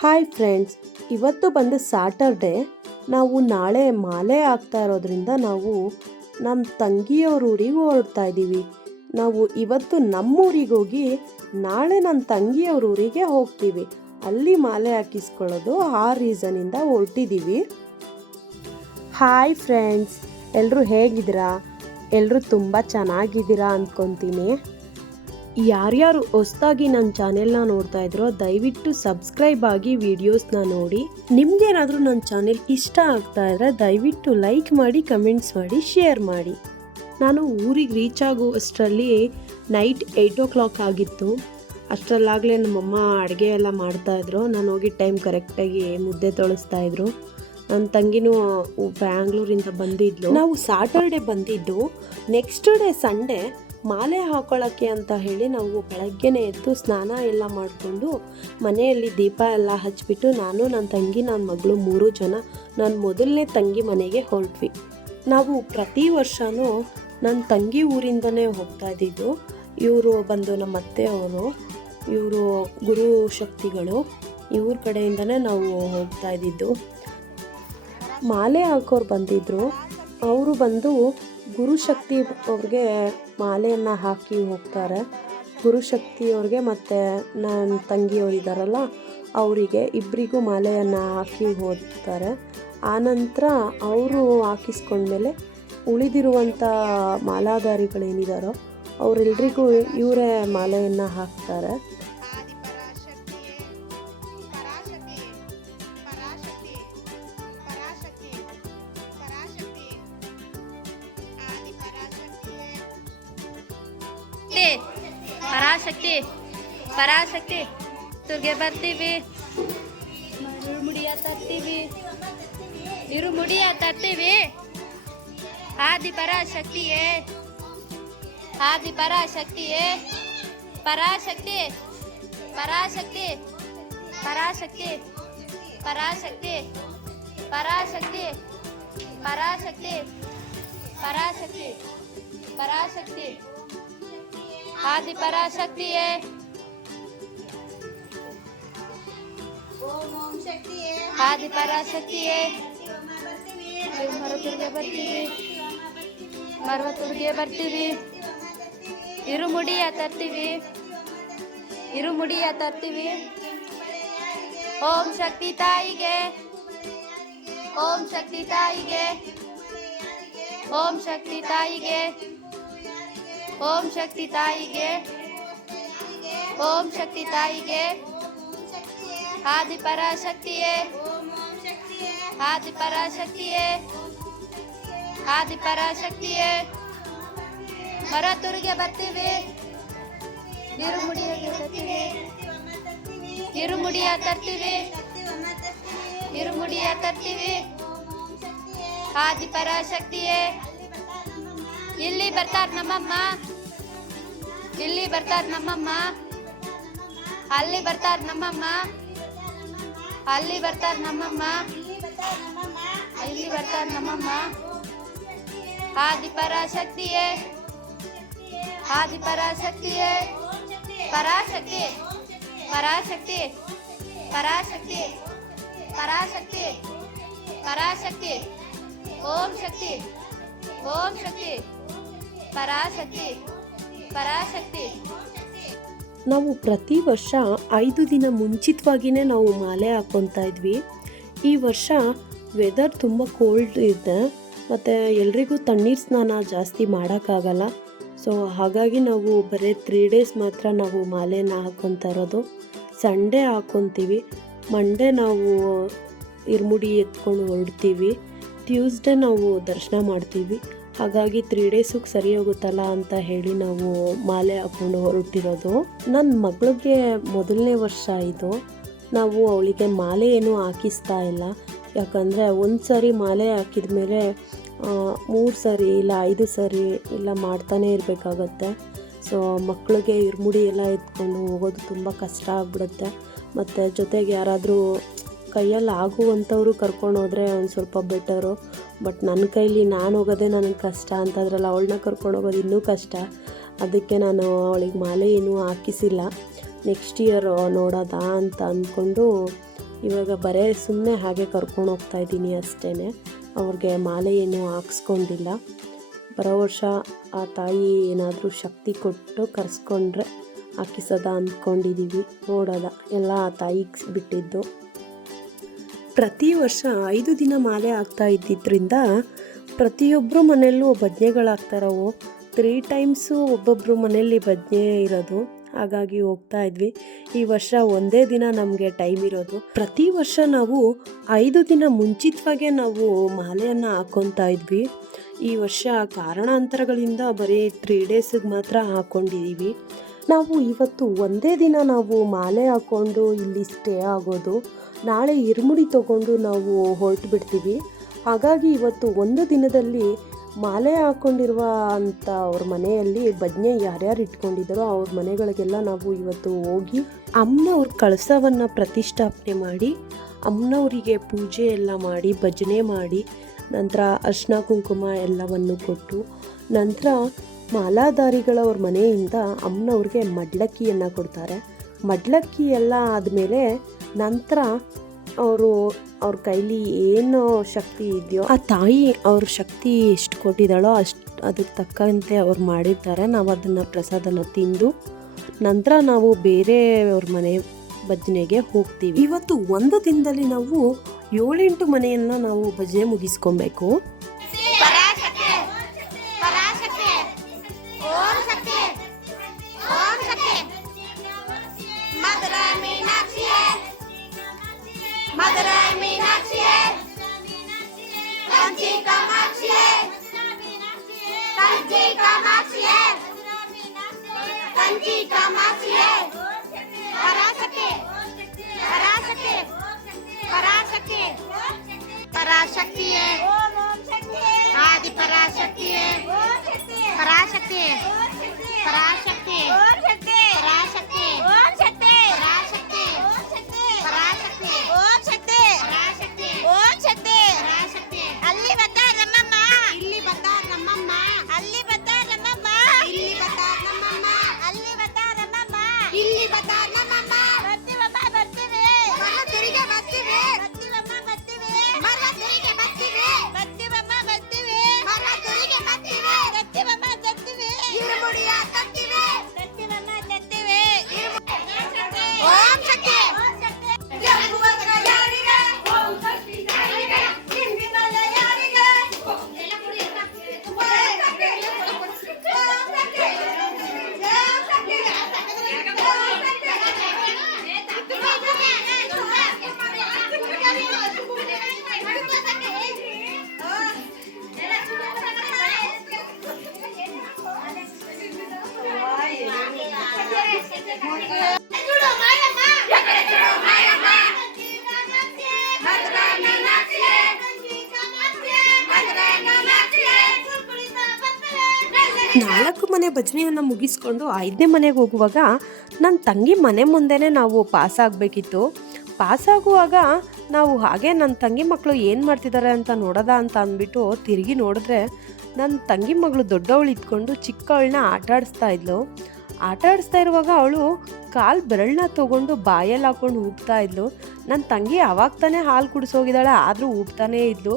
Hi friends, ಇವತ್ತು ಬಂದು Saturday. ನಾವು ನಾಳೆ ಮಾಲೆ ಆಗ್ತಾ ಇರೋದ್ರಿಂದ ನಾವು ನಮ್ಮ ತಂಗಿಯವ್ರ ಊರಿಗೆ ಹೊರಡ್ತಾ ಇದ್ದೀವಿ. ನಾವು ಇವತ್ತು ನಮ್ಮೂರಿಗೆ ಹೋಗಿ ನಾಳೆ ನನ್ನ ತಂಗಿಯವ್ರ ಊರಿಗೆ ಹೋಗ್ತೀವಿ. ಅಲ್ಲಿ ಮಾಲೆ ಹಾಕಿಸ್ಕೊಳ್ಳೋದು, ಆ ರೀಸನಿಂದ ಹೊರಟಿದ್ದೀವಿ. ಹಾಯ್ ಫ್ರೆಂಡ್ಸ್, ಎಲ್ಲರೂ ಹೇಗಿದ್ದೀರಾ? ಎಲ್ಲರೂ ತುಂಬ ಚೆನ್ನಾಗಿದ್ದೀರಾ ಅಂದ್ಕೊತೀನಿ. ಯಾರ್ಯಾರು ಹೊಸದಾಗಿ ನನ್ನ ಚಾನೆಲ್ನ ನೋಡ್ತಾ ಇದ್ರೋ ದಯವಿಟ್ಟು ಸಬ್ಸ್ಕ್ರೈಬ್ ಆಗಿ ವಿಡಿಯೋಸ್ನ ನೋಡಿ. ನಿಮ್ಗೇನಾದರೂ ನನ್ನ ಚಾನೆಲ್ ಇಷ್ಟ ಆಗ್ತಾ ಇದ್ದರೆ ದಯವಿಟ್ಟು ಲೈಕ್ ಮಾಡಿ, ಕಮೆಂಟ್ಸ್ ಮಾಡಿ, ಶೇರ್ ಮಾಡಿ. ನಾನು ಊರಿಗೆ ರೀಚ್ ಆಗುವಷ್ಟರಲ್ಲಿ ನೈಟ್ 8 o'clock ಆಗಿತ್ತು. ಅಷ್ಟರಲ್ಲಾಗಲೇ ನಮ್ಮಮ್ಮ ಅಡುಗೆ ಎಲ್ಲ ಮಾಡ್ತಾಯಿದ್ರು. ನಾನು ಹೋಗಿ ಟೈಮ್ ಕರೆಕ್ಟಾಗಿ ಮುದ್ದೆ ತೊಳಸ್ತಾಯಿದ್ರು. ನನ್ನ ತಂಗಿನೂ ಬ್ಯಾಂಗ್ಳೂರಿಂದ ಬಂದಿದ್ಲು. ನಾವು ಸ್ಯಾಟರ್ಡೆ ಬಂದಿದ್ದು. ನೆಕ್ಸ್ಟ್ ಡೇ ಸಂಡೇ ಮಾಲೆ ಹಾಕೊಳ್ಳೋಕ್ಕೆ ಅಂತ ಹೇಳಿ ನಾವು ಬೆಳಗ್ಗೆನೇ ಎದ್ದು ಸ್ನಾನ ಎಲ್ಲ ಮಾಡಿಕೊಂಡು ಮನೆಯಲ್ಲಿ ದೀಪ ಎಲ್ಲ ಹಚ್ಬಿಟ್ಟು ನಾನು, ನನ್ನ ತಂಗಿ, ನನ್ನ ಮಗಳು 3 ಜನ ನನ್ನ ಮೊದಲನೇ ತಂಗಿ ಮನೆಗೆ ಹೊರಟ್ವಿ. ನಾವು ಪ್ರತಿ ವರ್ಷವೂ ನನ್ನ ತಂಗಿ ಊರಿಂದನೇ ಹೋಗ್ತಾ ಇದ್ದಿದ್ದು. ಇವರು ಬಂದು ನಮ್ಮ ಅತ್ತೆಯವರು, ಇವರು ಗುರು ಶಕ್ತಿಗಳು, ಇವ್ರ ಕಡೆಯಿಂದನೇ ನಾವು ಹೋಗ್ತಾ ಇದ್ದಿದ್ದು. ಮಾಲೆ ಹಾಕೋರು ಬಂದಿದ್ದರು. ಅವರು ಬಂದು ಗುರುಶಕ್ತಿ ಅವ್ರಿಗೆ ಮಾಲೆಯನ್ನು ಹಾಕಿ ಹೋಗ್ತಾರೆ. ಗುರುಶಕ್ತಿಯವ್ರಿಗೆ ಮತ್ತು ನನ್ನ ತಂಗಿಯವರಿದ್ದಾರಲ್ಲ ಅವರಿಗೆ ಇಬ್ಬರಿಗೂ ಮಾಲೆಯನ್ನು ಹಾಕಿ ಹೋಗ್ತಾರೆ. ಆನಂತರ ಅವರು ಹಾಕಿಸ್ಕೊಂಡ್ಮೇಲೆ ಉಳಿದಿರುವಂಥ ಮಾಲಾಧಾರಿಗಳೇನಿದ್ದಾರೋ ಅವರೆಲ್ರಿಗೂ ಇವರೇ ಮಾಲೆಯನ್ನು ಹಾಕ್ತಾರೆ. ಪರಾಶಕ್ತಿ ಪರಾಶಕ್ತಿ ತುರ್ಗೆ ಬರ್ತೀವಿ, ಮುಡಿಯ ತರ್ತೀವಿ, ಮುಡಿಯ ತರ್ತೀವಿ. ಆದಿ ಪರಾಶಕ್ತಿಯೇ, ಆದಿ ಪರಾಶಕ್ತಿಯೇ, ಪರಾಶಕ್ತಿ ಪರಾಶಕ್ತಿ ಪರಾಶಕ್ತಿ ಪರಾಶಕ್ತಿ ಪರಾಶಕ್ತಿ ಪರಾಶಕ್ತಿ ಪರಾಶಕ್ತಿ ಪರಾಶಕ್ತಿ ಆದಿ ಪರಾಶಕ್ತಿಯೇ, ಆದಿ ಪರಾಶಕ್ತಿಯೇ. ಮರತುರ್ಗೆ ಬರ್ತೀವಿ, ಮರತುರ್ಗೆ ಬರ್ತೀವಿ, ಇರುಮುಡಿಯ ತರ್ತೀವಿ, ಇರುಮುಡಿಯ ತರ್ತೀವಿ. ಓಂ ಶಕ್ತಿ ತಾಯಿಗೆ, ಓಂ ಶಕ್ತಿ ತಾಯಿಗೆ, ಓಂ ಶಕ್ತಿ ತಾಯಿಗೆ, ಓಂ ಶಕ್ತಿ ತಾಯಿಗೆ, ಓಂ ಶಕ್ತಿ ತಾಯಿಗೆ. ಆದಿ ಪರಾಶಕ್ತಿಯೇ, ಆದಿ ಪರಾಶಕ್ತಿಯೇ, ಆದಿ ಪರಾಶಕ್ತಿಯೇ. ಮರತುರ್ಗೆ ಬರ್ತೀವಿ, ಇರುಮುಡಿಯ ತರ್ತೀವಿ, ಇರುಮುಡಿಯ ತರ್ತೀವಿ, ಇರುಮುಡಿಯ ತರ್ತೀವಿ. ಆದಿ ಪರಾಶಕ್ತಿಯೇ. ಇಲ್ಲಿ ಬರ್ತಾರ ನಮ್ಮಮ್ಮ, ಇಲ್ಲಿ ಬರ್ತಾರ ನಮ್ಮಮ್ಮ, ಅಲ್ಲಿ ಬರ್ತಾರ ನಮ್ಮಮ್ಮ, ಅಲ್ಲಿ ಬರ್ತಾರ ನಮ್ಮಮ್ಮ, ಇಲ್ಲಿ ಬರ್ತಾರ ನಮ್ಮಮ್ಮ. ಆದಿ ಪರಾಶಕ್ತಿಯೇ, ಆದಿ ಪರಾಶಕ್ತಿಯೇ, ಪರಾಶಕ್ತಿ ಪರಾಶಕ್ತಿ ಪರಾಶಕ್ತಿ ಪರಾಶಕ್ತಿ ಪರಾಶಕ್ತಿ. ಓಂ ಶಕ್ತಿ, ಓಂ ಶಕ್ತಿ, ಪರಾಶಕ್ತಿ ಪರಾಶಕ್ತಿ. ನಾವು ಪ್ರತಿ ವರ್ಷ 5 ದಿನ ಮುಂಚಿತವಾಗಿಯೇ ನಾವು ಮಾಲೆ ಹಾಕ್ಕೊತಾ ಇದ್ವಿ. ಈ ವರ್ಷ ವೆದರ್ ತುಂಬ ಕೋಲ್ಡ್ ಇದೆ ಮತ್ತು ಎಲ್ರಿಗೂ ತಣ್ಣೀರು ಸ್ನಾನ ಜಾಸ್ತಿ ಮಾಡೋಕ್ಕಾಗಲ್ಲ. ಸೊ ಹಾಗಾಗಿ ನಾವು ಬರೀ 3 days ಮಾತ್ರ ನಾವು ಮಾಲೆನ ಹಾಕ್ಕೊತಾ ಇರೋದು. ಸಂಡೇ ಹಾಕ್ಕೊತೀವಿ, ಮಂಡೇ ನಾವು ಇರ್ಮುಡಿ ಎತ್ಕೊಂಡು ಹೊರಡ್ತೀವಿ, ಟ್ಯೂಸ್ಡೇ ನಾವು ದರ್ಶನ ಮಾಡ್ತೀವಿ. ಹಾಗಾಗಿ 3 days ಸರಿ ಹೋಗುತ್ತಲ್ಲ ಅಂತ ಹೇಳಿ ನಾವು ಮಾಲೆ ಹಾಕ್ಕೊಂಡು ಹೊರಟಿರೋದು. ನನ್ನ ಮಗಳಿಗೆ ಮೊದಲನೇ ವರ್ಷ ಇದು. ನಾವು ಅವಳಿಗೆ ಮಾಲೆ ಏನೂ ಹಾಕಿಸ್ತಾ ಇಲ್ಲ. ಯಾಕಂದರೆ ಒಂದು ಸರಿ ಮಾಲೆ ಹಾಕಿದ ಮೇಲೆ 3 ಸರಿ ಇಲ್ಲ 5 ಸರಿ ಇಲ್ಲ ಮಾಡ್ತಾನೆ ಇರಬೇಕಾಗತ್ತೆ. ಸೊ ಮಕ್ಕಳಿಗೆ ಇರ್ಮುಡಿ ಎಲ್ಲ ಎತ್ಕೊಂಡು ಹೋಗೋದು ತುಂಬ ಕಷ್ಟ ಆಗಿಬಿಡುತ್ತೆ. ಮತ್ತು ಜೊತೆಗೆ ಯಾರಾದರೂ ಕೈಯಲ್ಲಿ ಆಗುವಂಥವ್ರು ಕರ್ಕೊಂಡು ಹೋದರೆ ಒಂದು ಸ್ವಲ್ಪ ಬೆಟರು. ಬಟ್ ನನ್ನ ಕೈಲಿ ನಾನು ಹೋಗೋದೇ ನನಗೆ ಕಷ್ಟ ಅಂತಂದ್ರಲ್ಲ, ಅವಳನ್ನ ಕರ್ಕೊಂಡು ಹೋಗೋದು ಇನ್ನೂ ಕಷ್ಟ. ಅದಕ್ಕೆ ನಾನು ಅವಳಿಗೆ ಮಾಲೆ ಏನೂ ಹಾಕಿಸಿಲ್ಲ. ನೆಕ್ಸ್ಟ್ ಇಯರ್ ನೋಡೋದಾ ಅಂತ ಅಂದ್ಕೊಂಡು ಇವಾಗ ಬರೀ ಸುಮ್ಮನೆ ಹಾಗೆ ಕರ್ಕೊಂಡು ಹೋಗ್ತಾ ಇದ್ದೀನಿ ಅಷ್ಟೇ. ಅವ್ರಿಗೆ ಮಾಲೆ ಏನೂ ಹಾಕ್ಸ್ಕೊಂಡಿಲ್ಲ. ಬರೋ ವರ್ಷ ಆ ತಾಯಿ ಏನಾದರೂ ಶಕ್ತಿ ಕೊಟ್ಟು ಕರೆಸ್ಕೊಂಡ್ರೆ ಹಾಕಿಸೋದ ಅಂದ್ಕೊಂಡಿದ್ದೀವಿ. ನೋಡೋದ, ಎಲ್ಲ ಆ ತಾಯಿಗೆ ಬಿಟ್ಟಿದ್ದು. ಪ್ರತಿ ವರ್ಷ 5 ದಿನ ಮಾಲೆ ಆಗ್ತಾ ಇದ್ದಿದ್ದರಿಂದ ಪ್ರತಿಯೊಬ್ಬರು ಮನೆಯಲ್ಲೂ ಭಜನೆಗಳಾಗ್ತಾರವು. 3 ಟೈಮ್ಸು ಒಬ್ಬೊಬ್ಬರು ಮನೆಯಲ್ಲಿ ಭಜನೆ ಇರೋದು. ಹಾಗಾಗಿ ಹೋಗ್ತಾ ಇದ್ವಿ. ಈ ವರ್ಷ ಒಂದೇ ದಿನ ನಮಗೆ ಟೈಮ್ ಇರೋದು. ಪ್ರತಿ ವರ್ಷ ನಾವು 5 ದಿನ ಮುಂಚಿತವಾಗೇ ನಾವು ಮಾಲೆಯನ್ನು ಹಾಕ್ಕೊತಾ ಇದ್ವಿ. ಈ ವರ್ಷ ಕಾರಣಾಂತರಗಳಿಂದ ಬರೀ 3 ಡೇಸಿಗೆ ಮಾತ್ರ ಹಾಕ್ಕೊಂಡಿದ್ದೀವಿ. ನಾವು ಇವತ್ತು ಒಂದೇ ದಿನ ನಾವು ಮಾಲೆ ಹಾಕ್ಕೊಂಡು ಇಲ್ಲಿ ಸ್ಟೇ ಆಗೋದು. ನಾಳೆ ಇರುಮುಡಿ ತೊಗೊಂಡು ನಾವು ಹೊರಟು ಬಿಡ್ತೀವಿ. ಹಾಗಾಗಿ ಇವತ್ತು ಒಂದು ದಿನದಲ್ಲಿ ಮಾಲೆ ಹಾಕ್ಕೊಂಡಿರುವ ಅಂಥ ಅವ್ರ ಮನೆಯಲ್ಲಿ ಭಜನೆ ಯಾರ್ಯಾರು ಇಟ್ಕೊಂಡಿದ್ದಾರೋ ಅವ್ರ ಮನೆಗಳಿಗೆಲ್ಲ ನಾವು ಇವತ್ತು ಹೋಗಿ ಅಮ್ಮನವ್ರ ಕಳಸವನ್ನು ಪ್ರತಿಷ್ಠಾಪನೆ ಮಾಡಿ ಅಮ್ಮನವರಿಗೆ ಪೂಜೆ ಎಲ್ಲ ಮಾಡಿ ಭಜನೆ ಮಾಡಿ ನಂತರ ಅರ್ಶಿನ ಕುಂಕುಮ ಎಲ್ಲವನ್ನು ಕೊಟ್ಟು ನಂತರ ಮಾಲಾಧಾರಿಗಳವ್ರ ಮನೆಯಿಂದ ಅಮ್ಮನವ್ರಿಗೆ ಮಡ್ಲಕ್ಕಿಯನ್ನು ಕೊಡ್ತಾರೆ. ಮಡ್ಲಕ್ಕಿ ಎಲ್ಲ ಆದಮೇಲೆ ನಂತರ ಅವ್ರ ಕೈಲಿ ಏನು ಶಕ್ತಿ ಇದೆಯೋ ಆ ತಾಯಿ ಅವ್ರ ಶಕ್ತಿ ಎಷ್ಟು ಕೊಟ್ಟಿದ್ದಾಳೋ ಅದಕ್ಕೆ ತಕ್ಕಂತೆ ಅವ್ರು ಮಾಡಿರ್ತಾರೆ. ನಾವು ಅದನ್ನು ಪ್ರಸಾದನ ತಿಂದು ನಂತರ ನಾವು ಬೇರೆಯವ್ರ ಮನೆ ಭಜನೆಗೆ ಹೋಗ್ತೀವಿ. ಇವತ್ತು ಒಂದು ದಿನದಲ್ಲಿ ನಾವು 7-8 ಮನೆಯನ್ನು ನಾವು ಭಜನೆ ಮುಗಿಸ್ಕೊಬೇಕು. पराशक्ति आदि पराशक्ति पराशक्ति पराशक्ति पराशक्ति पराशक्ति पराशक्ति ओम शक्ति पराशक्ति ओम शक्ति पराशक्ति ಅಲ್ಲಿ ಬರ್ತಾರ ನಮ್ಮಮ್ಮ ಇಲ್ಲಿ ಬರ್ತಾರ ನಮ್ಮಮ್ಮ ಅಲ್ಲಿ ಬರ್ತಾರ ನಮ್ಮಮ್ಮ ಇಲ್ಲಿ ಬರ್ತಾರ ನಮ್ಮಮ್ಮ ಅಲ್ಲಿ ಬರ್ತಾರ ನಮ್ಮಮ್ಮ ಇಲ್ಲಿ ಬರ್ತಾರ ನಮ್ಮಮ್ಮ ಬರ್ತೀವಮ್ಮ ಬರ್ತೀವಿ ಮರದುರಿಗೆ ಬರ್ತೀವಿ ಬರ್ತೀವಮ್ಮ ಬರ್ತೀವಿ ಮರದುರಿಗೆ ಬರ್ತೀವಿ ಬರ್ತೀವಮ್ಮ ಬರ್ತೀವಿ ಮರದುರಿಗೆ ಬರ್ತೀವಿ ಬರ್ತೀವಮ್ಮ ಬರ್ತೀವಿ ಇರುಮುಡಿಯ ತರ್ತೀವಿ ಬರ್ತೀವಮ್ಮ ತರ್ತೀವಿ ಓಂ ಶಕ್ತಿ ನಾಲ್ಕು ಮನೆ ಭಜನೆಯನ್ನು ಮುಗಿಸ್ಕೊಂಡು 5ನೇ ಮನೆಗೆ ಹೋಗುವಾಗ ನನ್ನ ತಂಗಿ ಮನೆ ಮುಂದೆನೇ ನಾವು ಪಾಸಾಗಬೇಕಿತ್ತು. ಪಾಸಾಗುವಾಗ ನಾವು ಹಾಗೆ ನನ್ನ ತಂಗಿ ಮಕ್ಕಳು ಏನು ಮಾಡ್ತಿದ್ದಾರೆ ಅಂತ ನೋಡೋದ ಅಂತ ಅಂದ್ಬಿಟ್ಟು ತಿರುಗಿ ನೋಡಿದ್ರೆ ನನ್ನ ತಂಗಿ ಮಗಳು ದೊಡ್ಡವಳು ಇದ್ಕೊಂಡು ಚಿಕ್ಕವಳನ್ನ ಆಟಾಡಿಸ್ತಾ ಇದ್ಲು. ಆಟಾಡಿಸ್ತಾ ಇರುವಾಗ ಅವಳು ಕಾಲು ಬೆರಳನ್ನ ತೊಗೊಂಡು ಬಾಯಲ್ಲಿ ಹಾಕ್ಕೊಂಡು ಊಪ್ತಾ ಇದ್ಲು. ನನ್ನ ತಂಗಿ ಅವಾಗ ತಾನೇ ಹಾಲು ಕುಡಿಸೋಗಿದ್ದಾಳೆ, ಆದರೂ ಊಪ್ತಾನೇ ಇದ್ಲು.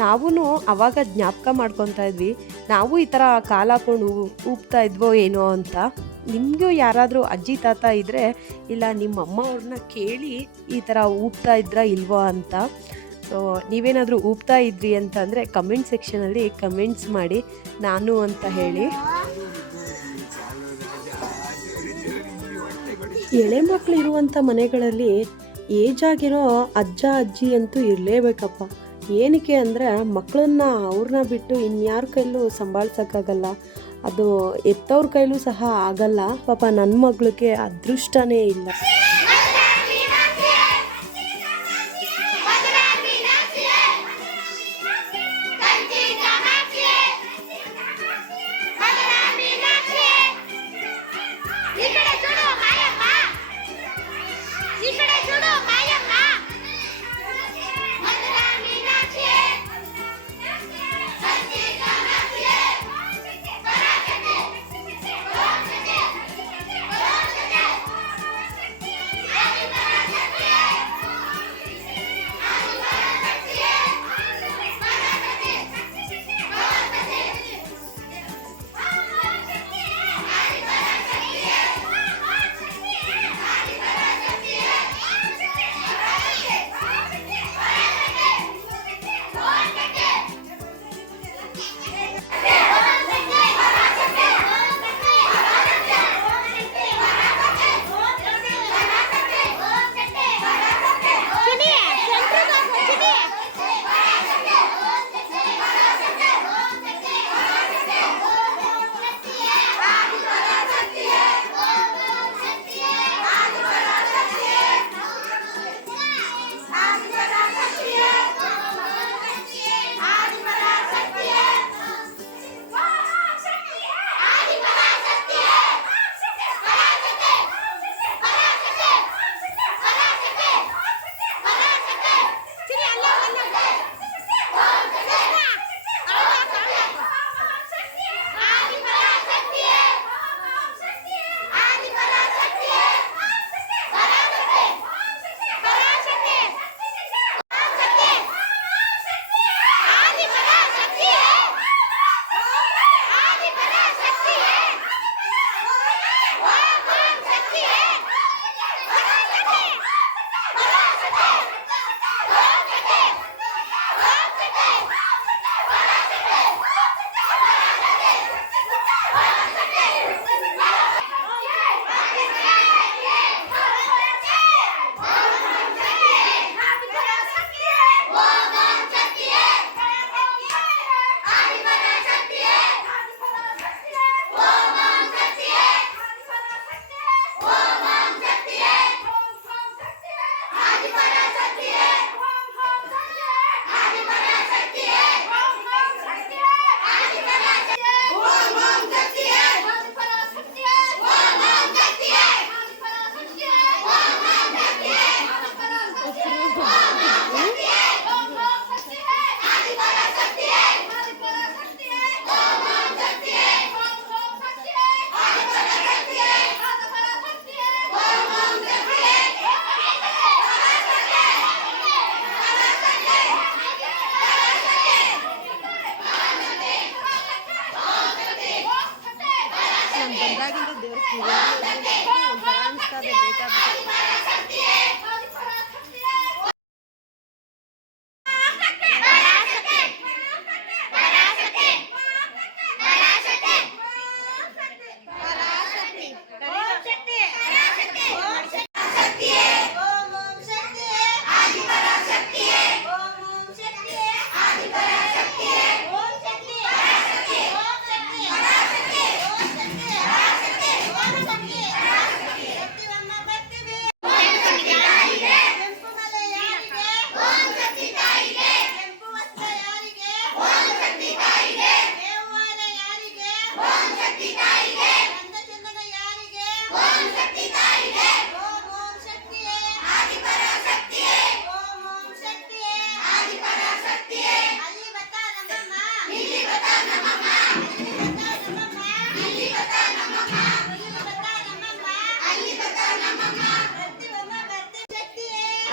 ನಾವೂ ಅವಾಗ ಜ್ಞಾಪಕ ಮಾಡ್ಕೊತಾ ಇದ್ವಿ, ನಾವು ಈ ಥರ ಕಾಲು ಹಾಕ್ಕೊಂಡು ಊಪ್ತಾ ಇದ್ವೋ ಏನೋ ಅಂತ. ನಿಮಗೂ ಯಾರಾದರೂ ಅಜ್ಜಿ ತಾತ ಇದ್ದರೆ ಇಲ್ಲ ನಿಮ್ಮ ಅಮ್ಮ ಅವ್ರನ್ನ ಕೇಳಿ ಈ ಥರ ಊಪ್ತಾ ಇದ್ರಾ ಇಲ್ವೋ ಅಂತ. ಸೊ ನೀವೇನಾದರೂ ಊಪ್ತಾ ಇದ್ರಿ ಅಂತಂದರೆ ಕಮೆಂಟ್ ಸೆಕ್ಷನಲ್ಲಿ ಕಮೆಂಟ್ಸ್ ಮಾಡಿ ನಾನು ಅಂತ ಹೇಳಿ. ಎಳೆ ಮಕ್ಕಳು ಇರುವಂಥ ಮನೆಗಳಲ್ಲಿ ಏಜ್ ಆಗಿರೋ ಅಜ್ಜ ಅಜ್ಜಿ ಅಂತೂ ಇರಲೇಬೇಕಪ್ಪ. ಏನಕ್ಕೆ ಅಂದರೆ ಮಕ್ಕಳನ್ನ ಅವ್ರನ್ನ ಬಿಟ್ಟು ಇನ್ಯಾರ ಕೈಲೂ ಸಂಭಾಳ್ಸೋಕ್ಕಾಗಲ್ಲ, ಅದು ಎತ್ತವ್ರ ಕೈಲೂ ಸಹ ಆಗಲ್ಲ. ಪಾಪ ನನ್ನ ಮಗಳಿಗೆ ಅದೃಷ್ಟನೇ ಇಲ್ಲ.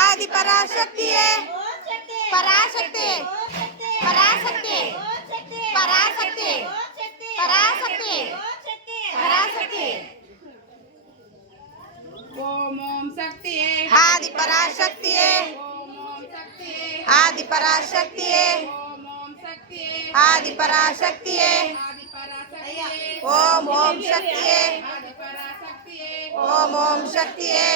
ಆದಿಪರಾಶಕ್ತಿಯೇ ಪರಾಶಕ್ತಿ ಪರಾಶಕ್ತಿ ಪರಾಶಕ್ತಿ ಪರಾಶಕ್ತಿ ಪರಾಶಕ್ತಿ ಓಂ ಓಂ ಶಕ್ತಿಯೇ ಆದಿಪರಾಶಕ್ತಿಯೇ ಓಂ ಓಂ ಶಕ್ತಿಯೇ ಆದಿಪರಾಶಕ್ತಿಯೇ ಓಂ ಓಂ ಶಕ್ತಿಯೇ ಆದಿಪರಾಶಕ್ತಿಯೇ ಆದಿಪರಾಶಕ್ತಿಯೇ ಓಂ ಓಂ ಶಕ್ತಿಯೇ ಆದಿಪರಾಶಕ್ತಿಯೇ ಓಂ ಓಂ ಶಕ್ತಿಯೇ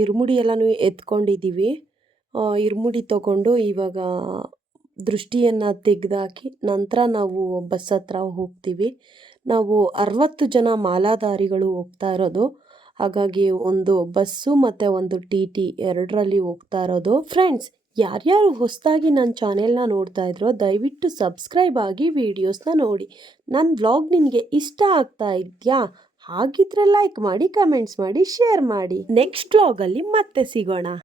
ಇರುಮುಡಿ ಎಲ್ಲನೂ ಎತ್ಕೊಂಡಿದ್ದೀವಿ. ಇರುಮುಡಿ ತಗೊಂಡು ಇವಾಗ ದೃಷ್ಟಿಯನ್ನು ತೆಗೆದಾಕಿ ನಂತರ ನಾವು ಬಸ್ ಹತ್ರ ಹೋಗ್ತೀವಿ. ನಾವು 60 ಜನ ಮಾಲಾಧಾರಿಗಳು ಹೋಗ್ತಾ ಇರೋದು. ಹಾಗಾಗಿ ಒಂದು ಬಸ್ಸು ಮತ್ತು ಒಂದು ಟಿ ಎರಡರಲ್ಲಿ ಹೋಗ್ತಾ ಇರೋದು. ಫ್ರೆಂಡ್ಸ್, ಯಾರ್ಯಾರು ಹೊಸದಾಗಿ ನನ್ನ ಚಾನೆಲ್ನ ನೋಡ್ತಾ ಇದ್ರೋ ದಯವಿಟ್ಟು ಸಬ್ಸ್ಕ್ರೈಬ್ ಆಗಿ ವಿಡಿಯೋಸ್ನ ನೋಡಿ. ನನ್ನ ವ್ಲಾಗ್ ನಿನಗೆ ಇಷ್ಟ ಆಗ್ತಾ ಇದೆಯಾ? ಹಾಗಿದ್ರೆ ಲೈಕ್ ಮಾಡಿ, ಕಮೆಂಟ್ಸ್ ಮಾಡಿ, ಶೇರ್ ಮಾಡಿ. ನೆಕ್ಸ್ಟ್ ವ್ಲಾಗಲ್ಲಿ ಮತ್ತೆ ಸಿಗೋಣ.